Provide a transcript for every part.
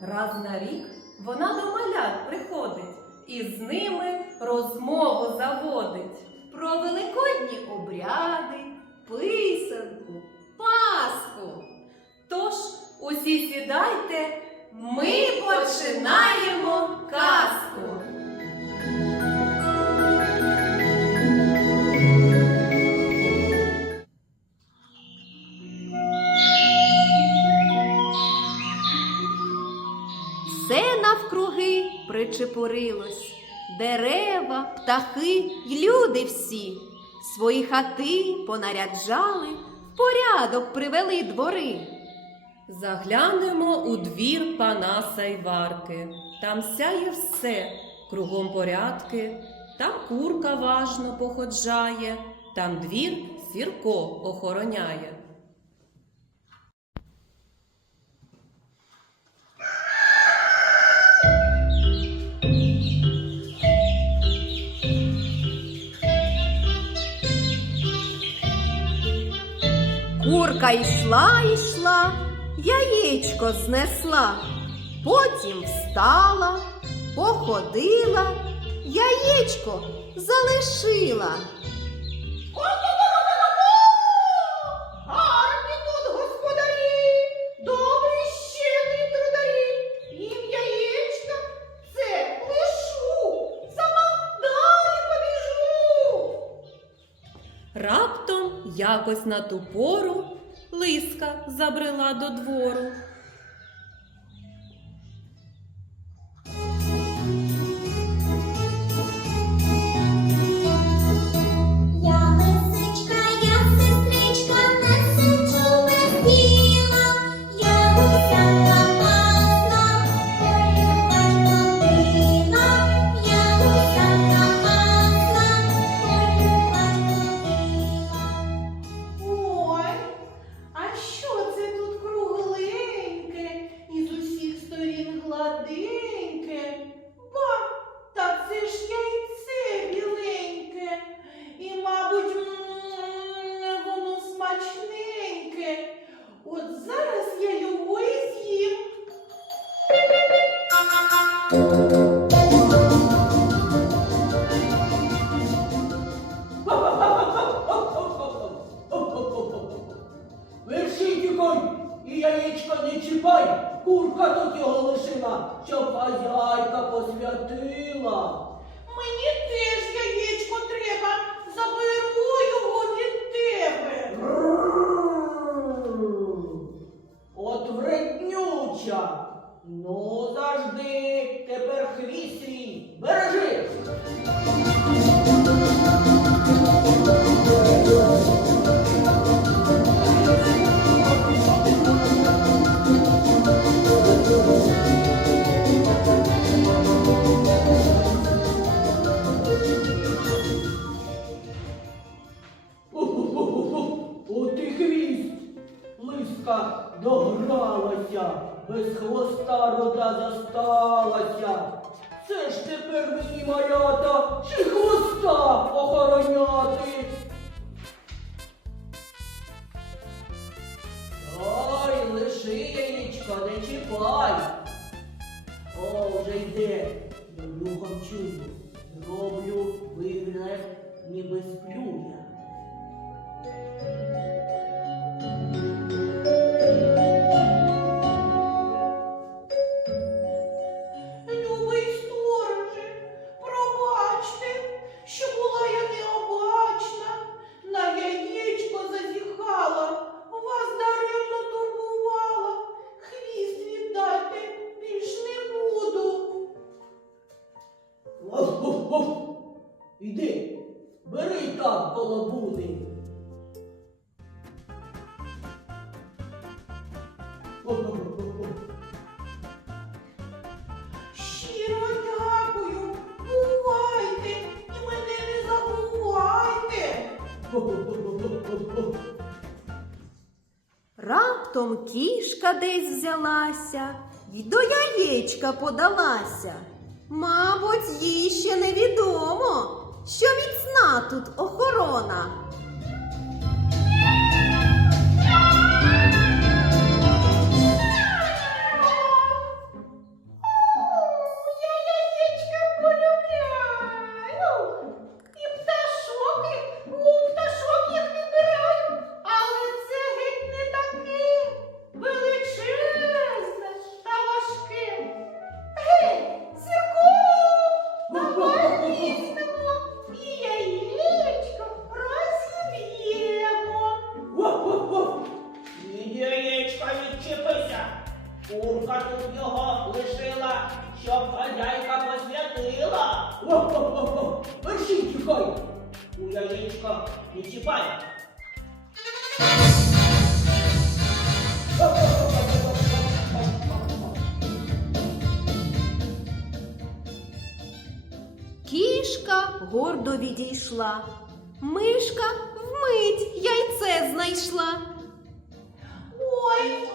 Раз на рік вона до малят приходить і з ними розмову заводить. Про великодні обряди, писанку, пасху. Тож усі сідайте, ми починаємо казку. Навкруги причепурилось, дерева, птахи й люди всі. Свої хати понаряджали, в порядок привели двори. Заглянемо у двір Панаса й Варки. Там сяє все, кругом порядки. Там курка важно походжає, там двір Сірко охороняє. Курка йшла, йшла, яєчко знесла, потім встала, походила, яєчко залишила. Гарні тут господарі, добрі щедрі трударі, їм яєчка це лишу, сама далі побіжу. Раптом якось на ту пору лиска забрела до двору. Це ж тепер мені малята, чи хвоста охороняти. Ой, лиши яєчко, не чіпай. О, вже йде, нюхом чую. Зроблю вигляд, ніби сплю я. Щиро дякую, бувайте і мене не забувайте. Раптом кішка десь взялася й до яєчка подалася. Мабуть, їй ще невідомо, що міцна тут охорона. гордо відійшла. Мишка вмить яйце знайшла. Ой!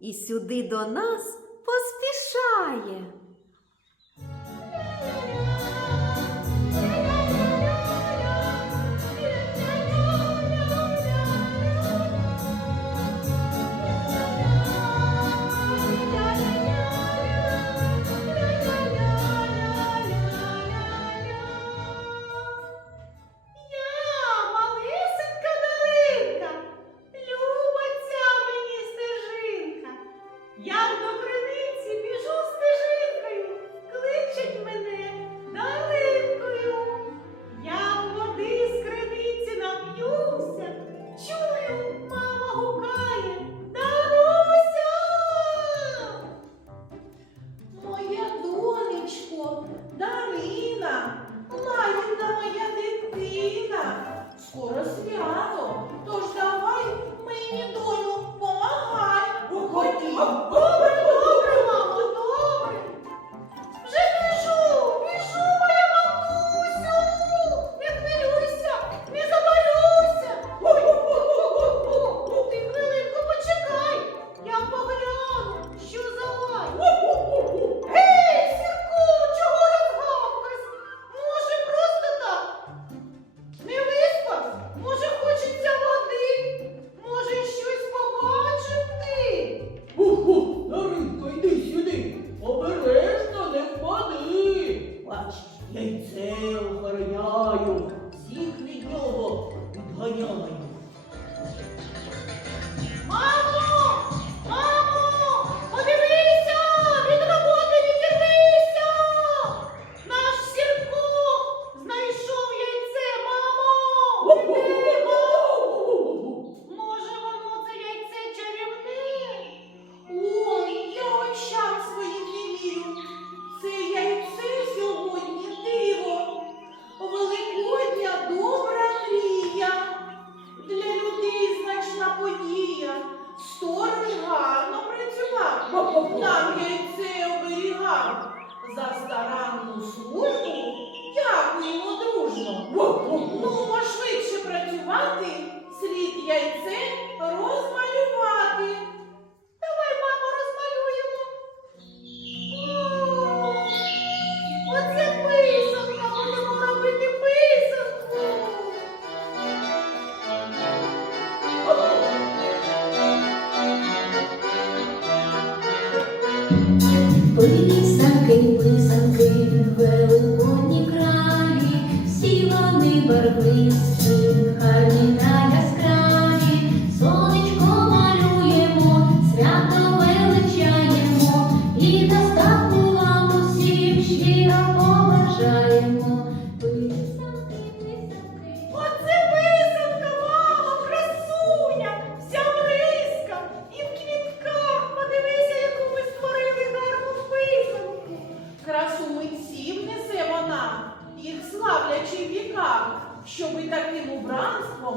і сюди до нас поспішає. Охороняю, всіх від нього відганяю. Мамо!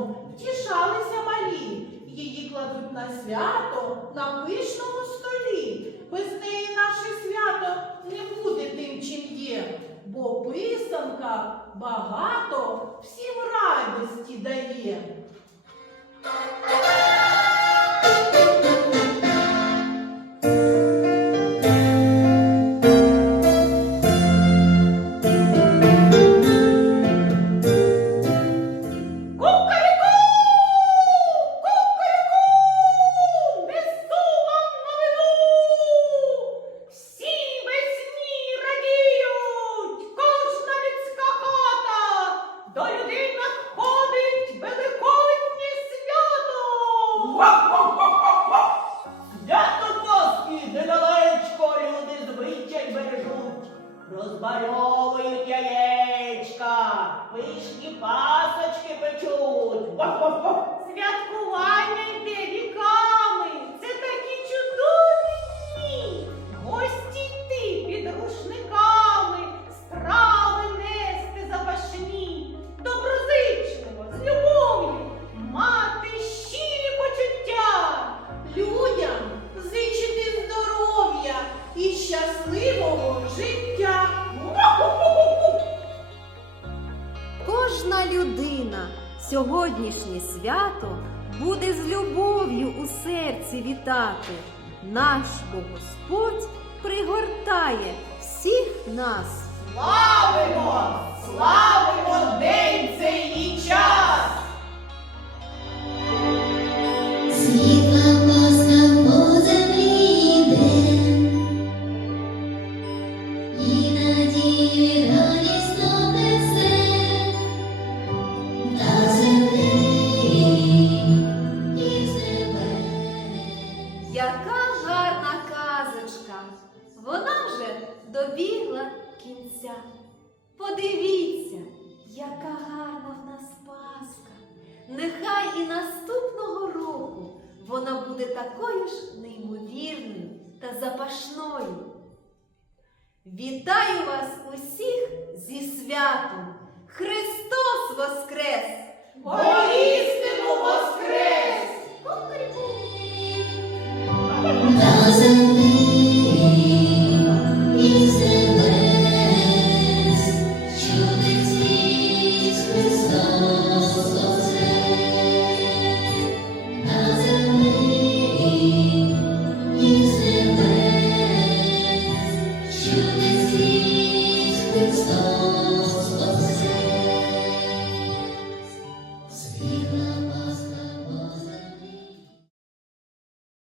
святом втішалися малі. Її кладуть на свято на пишному столі. Без неї наше свято не буде тим, чим є, бо писанка багато всім радості дає. сьогоднішнє свято буде з любов'ю у серці вітати. Наш бо Господь пригортає всіх нас. Славимо! Славимо День цей! запашною. Вітаю вас усіх зі святом! Христос Воскрес! Воістину Воскрес!